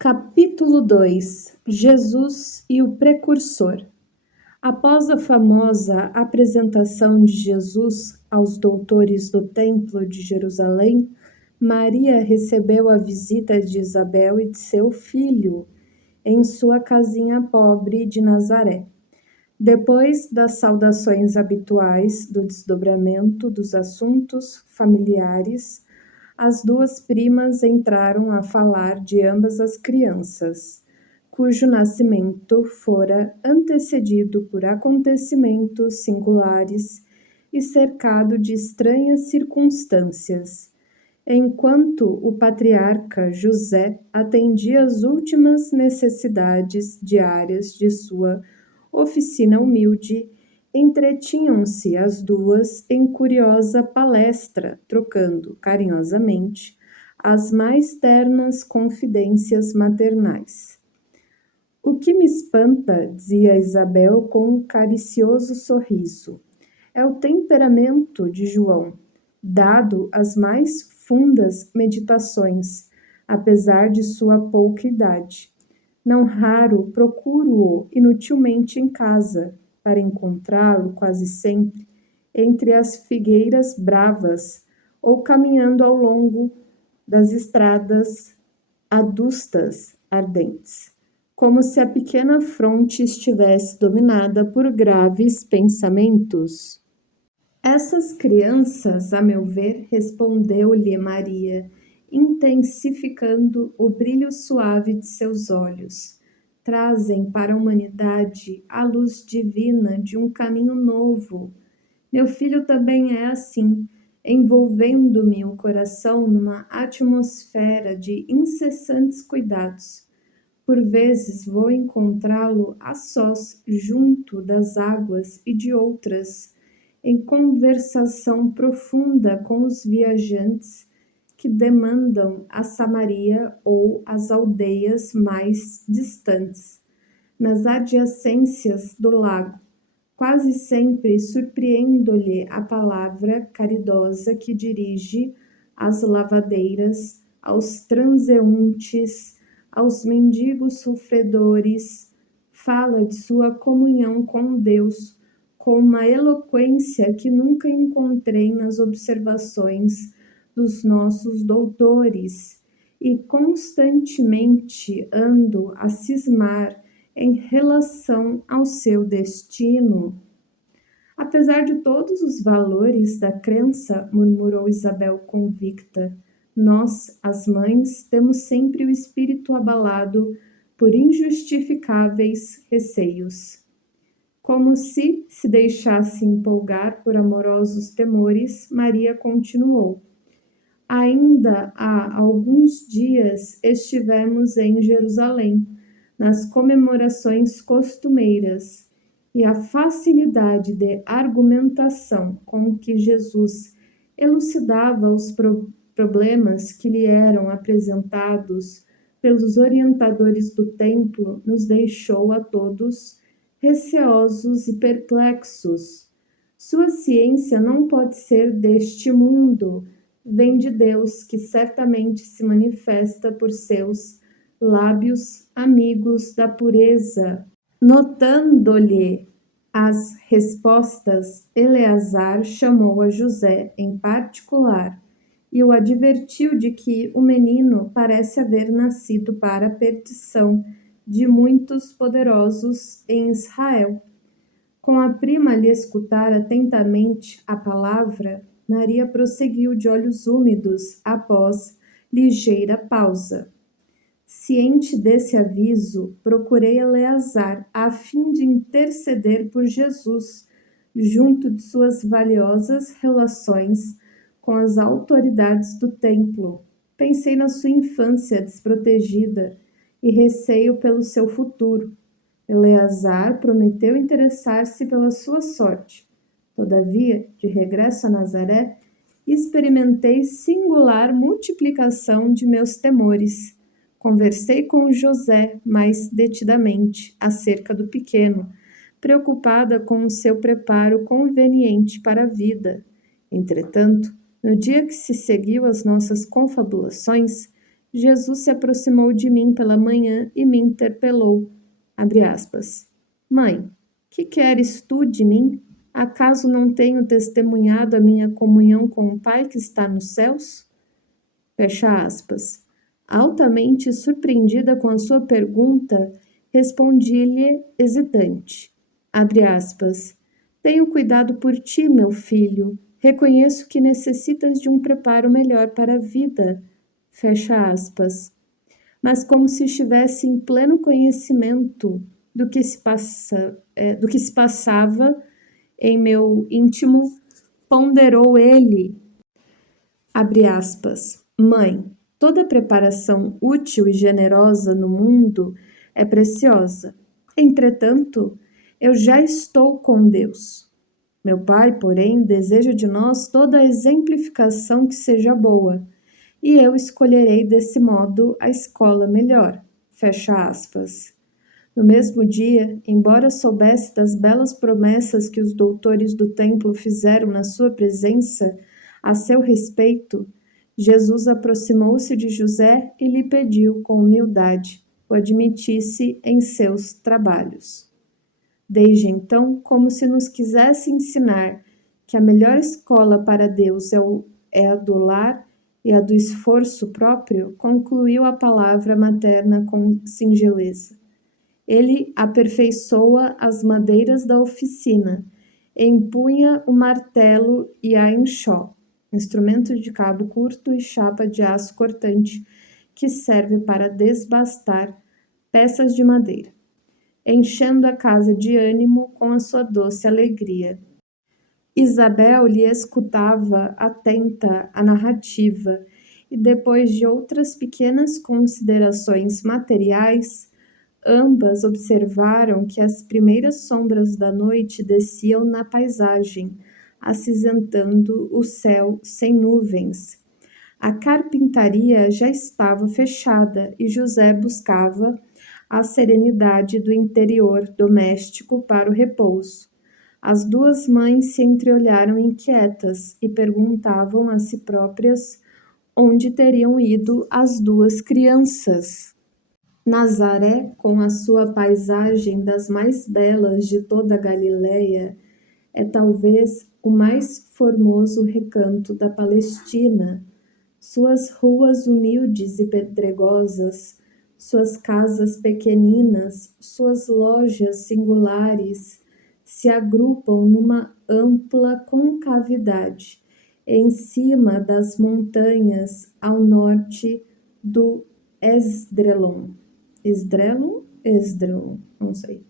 Capítulo 2: Jesus e o Precursor. Após a famosa apresentação de Jesus aos doutores do Templo de Jerusalém, Maria recebeu a visita de Isabel e de seu filho em sua casinha pobre de Nazaré. Depois das saudações habituais do desdobramento dos assuntos familiares, as duas primas entraram a falar de ambas as crianças, cujo nascimento fora antecedido por acontecimentos singulares e cercado de estranhas circunstâncias, enquanto o patriarca José atendia às últimas necessidades diárias de sua oficina humilde. Entretinham-se as duas em curiosa palestra, trocando carinhosamente as mais ternas confidências maternais. O que me espanta, dizia Isabel com um caricioso sorriso, é o temperamento de João, dado às mais fundas meditações, apesar de sua pouca idade. Não raro procuro-o inutilmente em casa, para encontrá-lo quase sempre entre as figueiras bravas ou caminhando ao longo das estradas adustas ardentes, como se a pequena fronte estivesse dominada por graves pensamentos. Essas crianças, a meu ver, respondeu-lhe Maria, intensificando o brilho suave de seus olhos, trazem para a humanidade a luz divina de um caminho novo. Meu filho também é assim, envolvendo-me o coração numa atmosfera de incessantes cuidados. Por vezes vou encontrá-lo a sós junto das águas e de outras, em conversação profunda com os viajantes que demandam a Samaria ou as aldeias mais distantes, nas adjacências do lago. Quase sempre surpreendo-lhe a palavra caridosa que dirige às lavadeiras, aos transeuntes, aos mendigos sofredores. Fala de sua comunhão com Deus com uma eloquência que nunca encontrei nas observações dos nossos doutores, e constantemente ando a cismar em relação ao seu destino. Apesar de todos os valores da crença, murmurou Isabel convicta, nós, as mães, temos sempre o espírito abalado por injustificáveis receios. Como se deixasse empolgar por amorosos temores, Maria continuou. Ainda há alguns dias estivemos em Jerusalém, nas comemorações costumeiras, e a facilidade de argumentação com que Jesus elucidava os problemas que lhe eram apresentados pelos orientadores do templo nos deixou a todos receosos e perplexos. Sua ciência não pode ser deste mundo, vem de Deus, que certamente se manifesta por seus lábios amigos da pureza. Notando-lhe as respostas, Eleazar chamou a José em particular e o advertiu de que o menino parece haver nascido para a perdição de muitos poderosos em Israel. Com a prima lhe escutar atentamente a palavra, Maria prosseguiu de olhos úmidos após ligeira pausa. Ciente desse aviso, procurei Eleazar a fim de interceder por Jesus, junto de suas valiosas relações com as autoridades do templo. Pensei na sua infância desprotegida e receio pelo seu futuro. Eleazar prometeu interessar-se pela sua sorte. Todavia, de regresso a Nazaré, experimentei singular multiplicação de meus temores. Conversei com José mais detidamente acerca do pequeno, preocupada com o seu preparo conveniente para a vida. Entretanto, no dia que se seguiu às nossas confabulações, Jesus se aproximou de mim pela manhã e me interpelou. Abre aspas. Mãe, que queres tu de mim? Acaso não tenho testemunhado a minha comunhão com o Pai que está nos céus? Fecha aspas. Altamente surpreendida com a sua pergunta, respondi-lhe hesitante. Abre aspas. Tenho cuidado por ti, meu filho. Reconheço que necessitas de um preparo melhor para a vida. Fecha aspas. Mas como se estivesse em pleno conhecimento do que se passava em meu íntimo, ponderou ele. Abre aspas. Mãe, toda preparação útil e generosa no mundo é preciosa. Entretanto, eu já estou com Deus. Meu Pai, porém, deseja de nós toda a exemplificação que seja boa, e eu escolherei desse modo a escola melhor. Fecha aspas. No mesmo dia, embora soubesse das belas promessas que os doutores do templo fizeram na sua presença a seu respeito, Jesus aproximou-se de José e lhe pediu com humildade o admitisse em seus trabalhos. Desde então, como se nos quisesse ensinar que a melhor escola para Deus é a do lar e a do esforço próprio, concluiu a palavra materna com singeleza. Ele aperfeiçoa as madeiras da oficina, empunha o martelo e a enxó, instrumento de cabo curto e chapa de aço cortante, que serve para desbastar peças de madeira, enchendo a casa de ânimo com a sua doce alegria. Isabel lhe escutava atenta a narrativa e, depois de outras pequenas considerações materiais, ambas observaram que as primeiras sombras da noite desciam na paisagem, acinzentando o céu sem nuvens. A carpintaria já estava fechada e José buscava a serenidade do interior doméstico para o repouso. As duas mães se entreolharam inquietas e perguntavam a si próprias onde teriam ido as duas crianças. Nazaré, com a sua paisagem das mais belas de toda a Galiléia, é talvez o mais formoso recanto da Palestina. Suas ruas humildes e pedregosas, suas casas pequeninas, suas lojas singulares se agrupam numa ampla concavidade em cima das montanhas ao norte do Esdrelon. Esdrelon, não sei.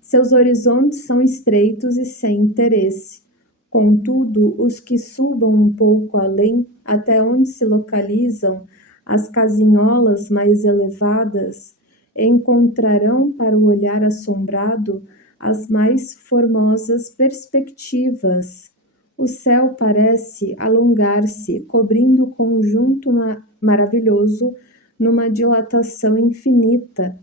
Seus horizontes são estreitos e sem interesse. Contudo, os que subam um pouco além, até onde se localizam as casinholas mais elevadas, encontrarão para o olhar assombrado as mais formosas perspectivas. O céu parece alongar-se, cobrindo o conjunto maravilhoso numa dilatação infinita.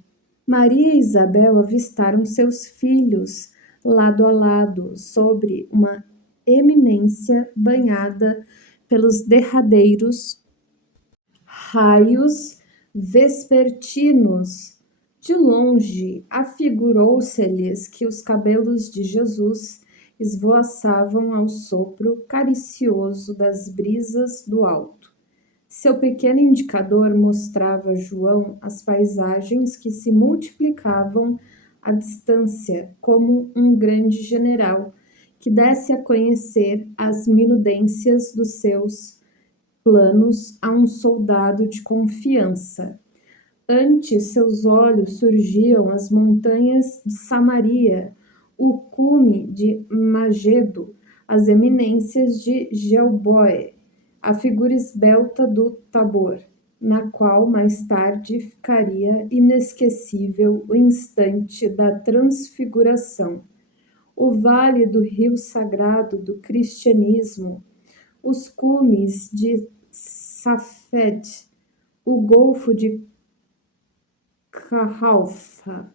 Maria e Isabel avistaram seus filhos lado a lado sobre uma eminência banhada pelos derradeiros raios vespertinos. De longe, afigurou-se-lhes que os cabelos de Jesus esvoaçavam ao sopro caricioso das brisas do alto. Seu pequeno indicador mostrava a João as paisagens que se multiplicavam à distância, como um grande general que desse a conhecer as minudências dos seus planos a um soldado de confiança. Ante seus olhos surgiam as montanhas de Samaria, o cume de Magedo, as eminências de Gelboé, a figura esbelta do Tabor, na qual mais tarde ficaria inesquecível o instante da transfiguração, o vale do rio sagrado do cristianismo, os cumes de Safed, o golfo de Carraufa,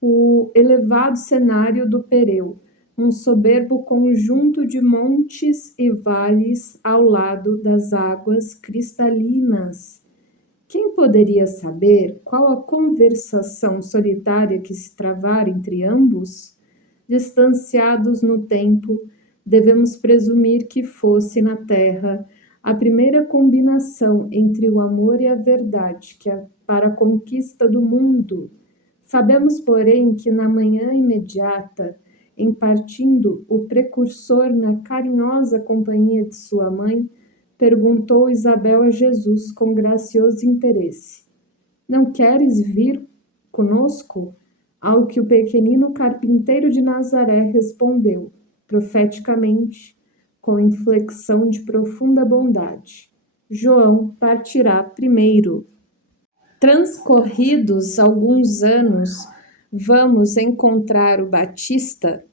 o elevado cenário do Pereu, um soberbo conjunto de montes e vales ao lado das águas cristalinas. Quem poderia saber qual a conversação solitária que se travara entre ambos? Distanciados no tempo, devemos presumir que fosse na terra a primeira combinação entre o amor e a verdade, que é para a conquista do mundo. Sabemos, porém, que na manhã imediata, em partindo, o precursor, na carinhosa companhia de sua mãe, perguntou Isabel a Jesus com gracioso interesse: Não queres vir conosco? Ao que o pequenino carpinteiro de Nazaré respondeu, profeticamente, com inflexão de profunda bondade: João partirá primeiro. Transcorridos alguns anos, vamos encontrar o Batista,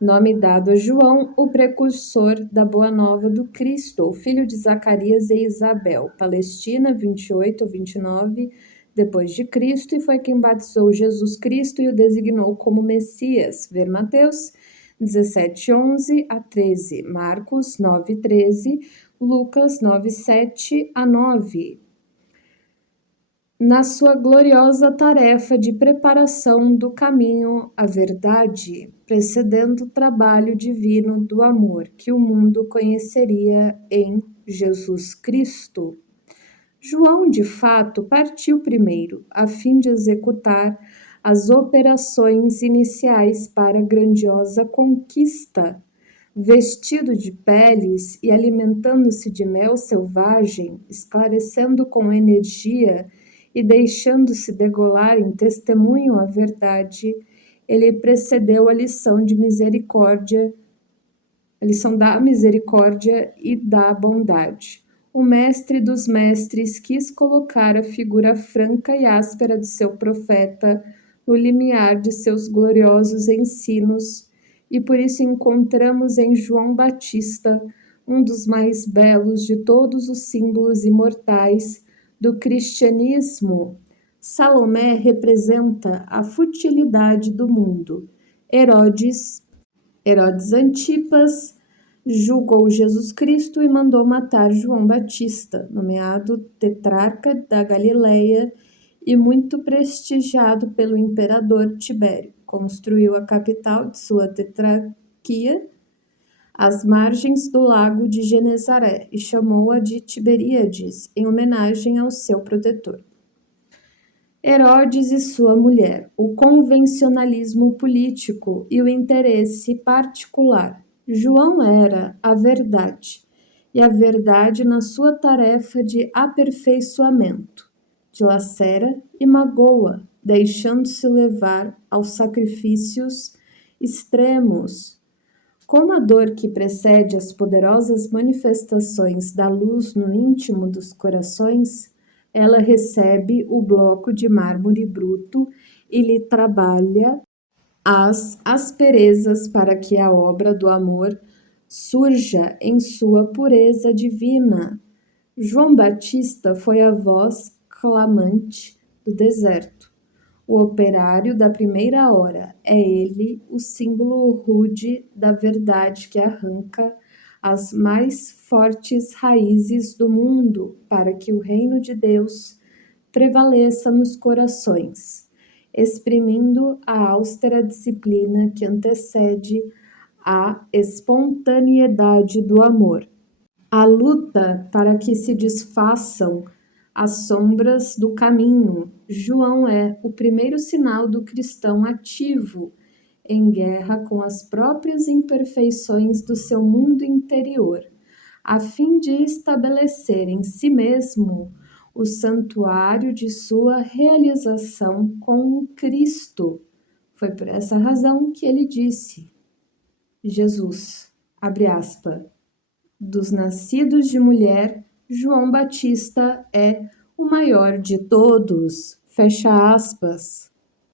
nome dado a João, o precursor da Boa Nova do Cristo, o filho de Zacarias e Isabel, Palestina, 28 ou 29 depois de Cristo, e foi quem batizou Jesus Cristo e o designou como Messias. Ver Mateus 17, 11 a 13, Marcos 9, 13, Lucas 9, 7 a 9. Na sua gloriosa tarefa de preparação do caminho à verdade, precedendo o trabalho divino do amor que o mundo conheceria em Jesus Cristo. João, de fato, partiu primeiro, a fim de executar as operações iniciais para a grandiosa conquista. Vestido de peles e alimentando-se de mel selvagem, esclarecendo com energia e deixando-se degolar em testemunho à verdade, ele precedeu a lição de misericórdia, a lição da misericórdia e da bondade. O mestre dos mestres quis colocar a figura franca e áspera de seu profeta no limiar de seus gloriosos ensinos, e por isso encontramos em João Batista um dos mais belos de todos os símbolos imortais do cristianismo. Salomé representa a futilidade do mundo. Herodes Antipas julgou Jesus Cristo e mandou matar João Batista, nomeado tetrarca da Galileia e muito prestigiado pelo imperador Tibério. Construiu a capital de sua tetrarquia às margens do lago de Genezaré e chamou-a de Tiberíades, em homenagem ao seu protetor. Herodes e sua mulher, o convencionalismo político e o interesse particular. João era a verdade, e a verdade na sua tarefa de aperfeiçoamento. Dilacera e magoa, deixando-se levar aos sacrifícios extremos. Como a dor que precede as poderosas manifestações da luz no íntimo dos corações, ela recebe o bloco de mármore bruto e lhe trabalha as asperezas para que a obra do amor surja em sua pureza divina. João Batista foi a voz clamante do deserto. O operário da primeira hora é ele o símbolo rude da verdade que arranca as mais fortes raízes do mundo para que o reino de Deus prevaleça nos corações, exprimindo a austera disciplina que antecede a espontaneidade do amor. A luta para que se desfaçam as sombras do caminho. João é o primeiro sinal do cristão ativo, em guerra com as próprias imperfeições do seu mundo interior, a fim de estabelecer em si mesmo o santuário de sua realização com Cristo. Foi por essa razão que ele disse: Jesus, abre aspas, dos nascidos de mulher, João Batista é o maior de todos, fecha aspas.